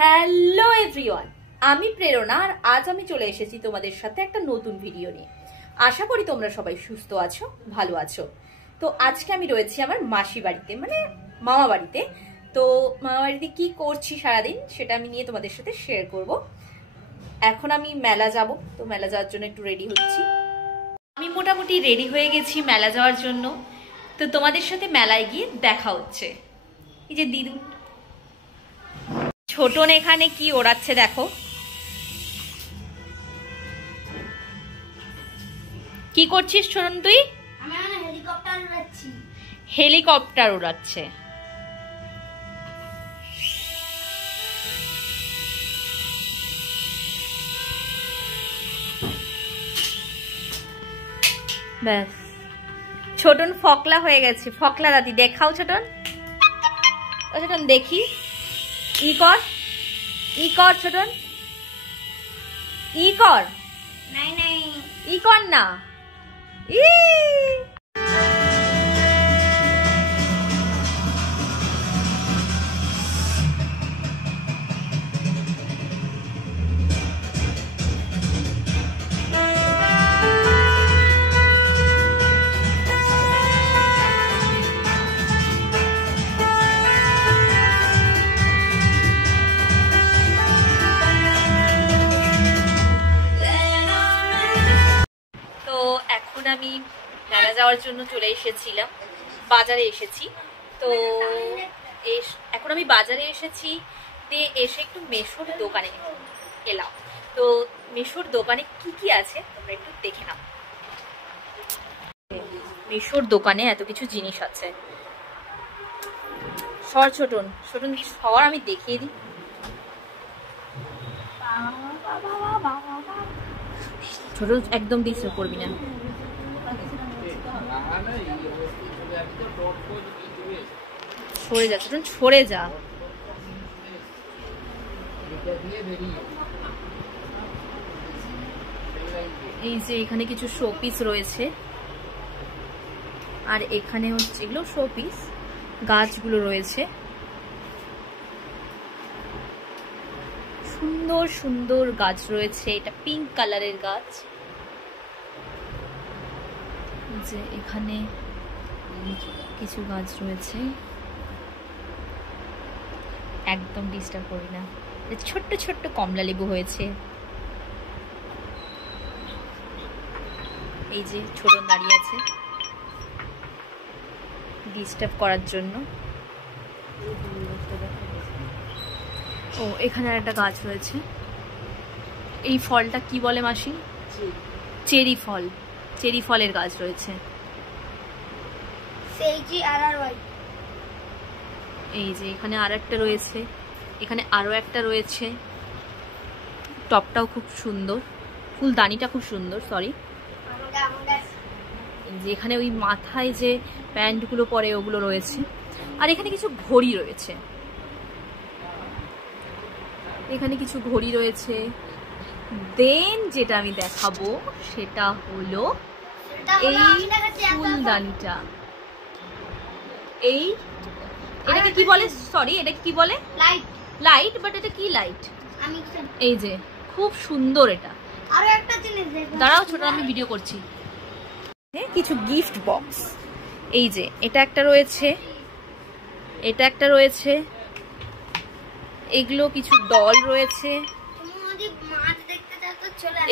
Hello everyone, আমি প্রেরণা আর আজ আমি চলে এসেছি তোমাদের সাথে একটা নতুন ভিডিও নিয়ে। আশা করি তোমরা সবাই সুস্থ আছো, ভালো আছো। তো আজকে আমি রয়েছি আমার মাসি বাড়িতে, মানে মামা বাড়িতে। তো মামা বাড়িতে কি করছি সারাদিন সেটা আমি নিয়ে তোমাদের সাথে শেয়ার করব। এখন আমি মেলা যাব, তো মেলা যাওয়ার জন্য একটু রেডি হচ্ছি। আমি মোটামুটি রেডি হয়ে গেছি মেলা যাওয়ার জন্য। তো তোমাদের সাথে মেলায় গিয়ে দেখা হচ্ছে। এই যে দিদু ছোটন এখানে কি ওড়াচ্ছে দেখো। কি করছিস ছোটন তুই? আমি হেলিকপ্টার উড়াচ্ছি। হেলিকপ্টার উড়াচ্ছে। ব্যাস, ছোটন ফকলা হয়ে গেছে। ফকলা দাদি দেখাও ছোটন। ও ছোটন দেখি, ই কর, ই কর ছোটন, ই কর। নাই নাই, ই কর না, ই। আমি মেলা যাওয়ার জন্য চলে এসেছিলাম, বাজারে এসেছি। তো এখন আমি বাজারে এসেছি, দিয়ে এসে একটু মেশোর দোকানে এলাম। তো মেশোর দোকানে কি কি আছে তোমরা একটু দেখে নাও। মেশোর দোকানে এত কিছু জিনিস আছে। সর ছোটন, ছোটন সর, আমি দেখিয়ে দিই। ছোটন একদম ডিস্টার্ব করবি না। সরে যা ছোটন, সরে যা। এই যে এখানে কিছু শোপিস রয়েছে, আর এখানে হচ্ছে এগুলো শোপিস, গাছগুলো রয়েছে। সুন্দর সুন্দর গাছ রয়েছে। এটা পিঙ্ক কালারের গাছ। যে এখানে কিছু গাছ রয়েছে, একদম ডিস্টার্ব করি না। ছোট্ট ছোট্ট কমলা লেবু হয়েছে। এই যে ছোটন দাঁড়িয়ে আছে ডিস্টার্ব করার জন্য। ও এখানে আর একটা গাছ রয়েছে। এই ফলটা কি বলে মাসি? চেরি ফল। চেরি ফলের গাছ রয়েছে। এই যে এখানে আর একটা রয়েছে, এখানে আরো একটা রয়েছে। টপটাও খুব সুন্দর, ফুলদানিটা খুব সুন্দর। সরি, যে এখানে ওই মাথায় যে প্যান্টগুলো পরে ওগুলো রয়েছে। আর এখানে কিছু ঘড়ি রয়েছে, এখানে কিছু ঘড়ি রয়েছে। দেন যেটা আমি দেখাবো সেটা হলো এই ফুলদানিটা। এই এটাকে কি বলে? সরি, এটাকে কি বলে? লাইট। লাইট, বাট এটা কি লাইট? এই যে খুব সুন্দর। এটা আরো একটা জিনিস দেখো, দাঁড়াও ছোট, আমি ভিডিও করছি। কিছু গিফট বক্স, এই যে এটা একটা রয়েছে, এটা একটা রয়েছে। এগুলো কিছু ডল রয়েছে,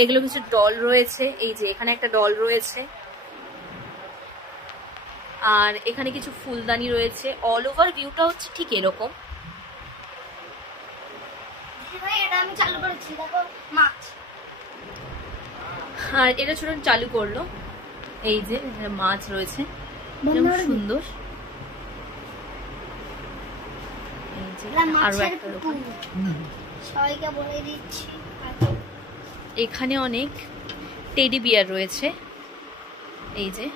এগুলো কিছু ডল রয়েছে। এই যে এখানে একটা ডল রয়েছে, আর এখানে কিছু ফুলদানি রয়েছে। অল ওভার ভিউটা হচ্ছে ঠিক এরকম। আর এটা ছোট চালু করলো। এই যে মাছ রয়েছে, সুন্দর। আরো একটা সবাইকে বলে দিচ্ছি, এখানে অনেক টেডি বিয়ার রয়েছে। এই যে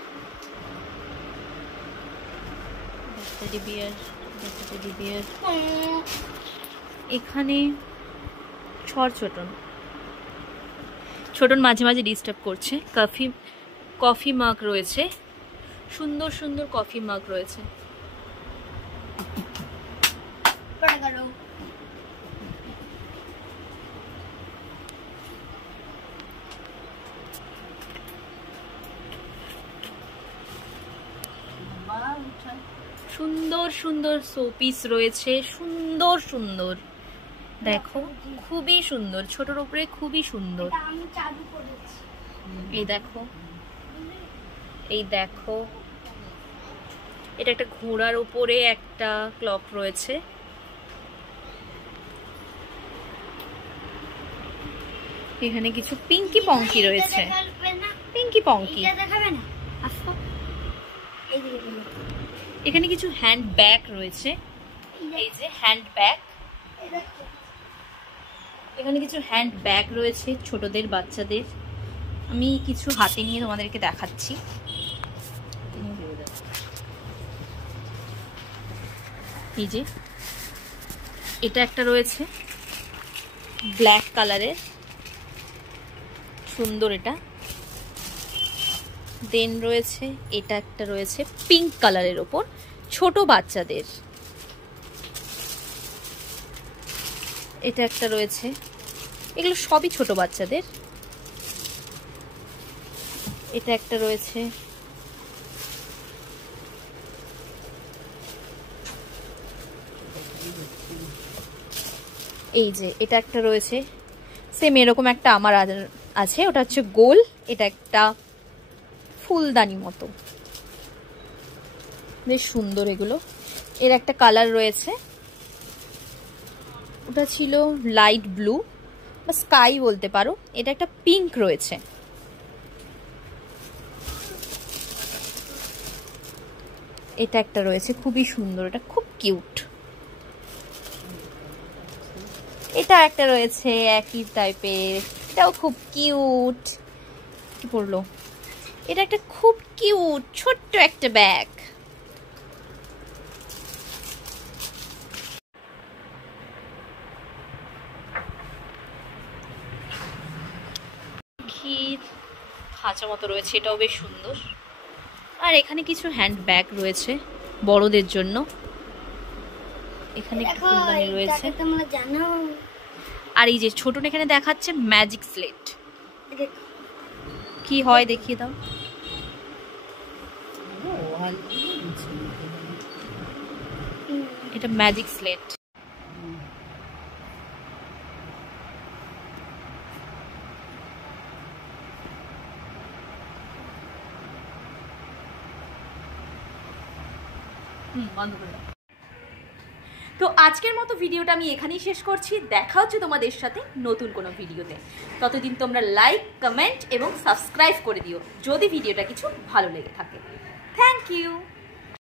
টেডি বিয়ার, টেডি বিয়ার। এখানে ছোটন ছোটন মাঝে মাঝে ডিস্টার্ব করছে। কফি মাগ রয়েছে, সুন্দর সুন্দর কফি মাগ রয়েছে। সুন্দর সুন্দর শোপিস রয়েছে, সুন্দর সুন্দর, দেখো খুবই সুন্দর, ছোটর উপরে খুবই সুন্দর। আমি চালু করেছি। এই দেখো, এই দেখো, এটা একটা ঘোড়ার উপরে একটা ক্লক রয়েছে। এখানে কিছু পিঙ্কি পঙ্কি রয়েছে, পিঙ্কি পঙ্কি। দেখাবে না, আসো এইদিকে। এখানে কিছু হ্যান্ড ব্যাগ রয়েছে, এই যে হ্যান্ড ব্যাগ। এখানে কিছু হ্যান্ড ব্যাগ রয়েছে ছোটদের, বাচ্চাদের। আমি কিছু হাতে নিয়ে তোমাদেরকে দেখাচ্ছি। এই যে এটা একটা রয়েছে ব্ল্যাক কালারের, সুন্দর এটা। দেন রয়েছে এটা একটা রয়েছে পিঙ্ক কালারের ওপর, ছোট বাচ্চাদের। এটা একটা রয়েছে, এগুলো সবই ছোট বাচ্চাদের। এটা একটা রয়েছে, এই যে এটা একটা রয়েছে সেম এরকম একটা আমার আছে, ওটা হচ্ছে গোল। এটা একটা ফুলদানি মতো, বেশ সুন্দর এগুলো। এর একটা কালার রয়েছে, ওটা ছিল লাইট ব্লু বা স্কাই বলতে পারো। এটা একটা পিঙ্ক রয়েছে। এটা একটা রয়েছে খুবই সুন্দর, এটা খুব কিউট। এটা একটা রয়েছে একই টাইপের, এটাও খুব কিউট। কি পড়লো, এটা একটা খুব কিউট ছোট্ট একটা ব্যাগ। ক্ষীর খাঁচা মতো রয়েছে, এটাও বেশ সুন্দর। আর এখানে কিছু হ্যান্ড ব্যাগ রয়েছে বড়দের জন্য। এখানে ফুলদানি রয়েছে। তোমরা জানো, আর এই যে ছোট এখানে দেখাচ্ছে ম্যাজিক স্লেট, কি হয় দেখিয়ে দাও। এটা ম্যাজিক স্লেট। বন্ধ করে দাও। তো আজকের মতো ভিডিওটা আমি এখানেই শেষ করছি। দেখা হচ্ছে তোমাদের সাথে নতুন কোনো ভিডিওতে। ততদিন তোমরা লাইক, কমেন্ট এবং সাবস্ক্রাইব করে দিও যদি ভিডিওটা কিছু ভালো লেগে থাকে। Thank you.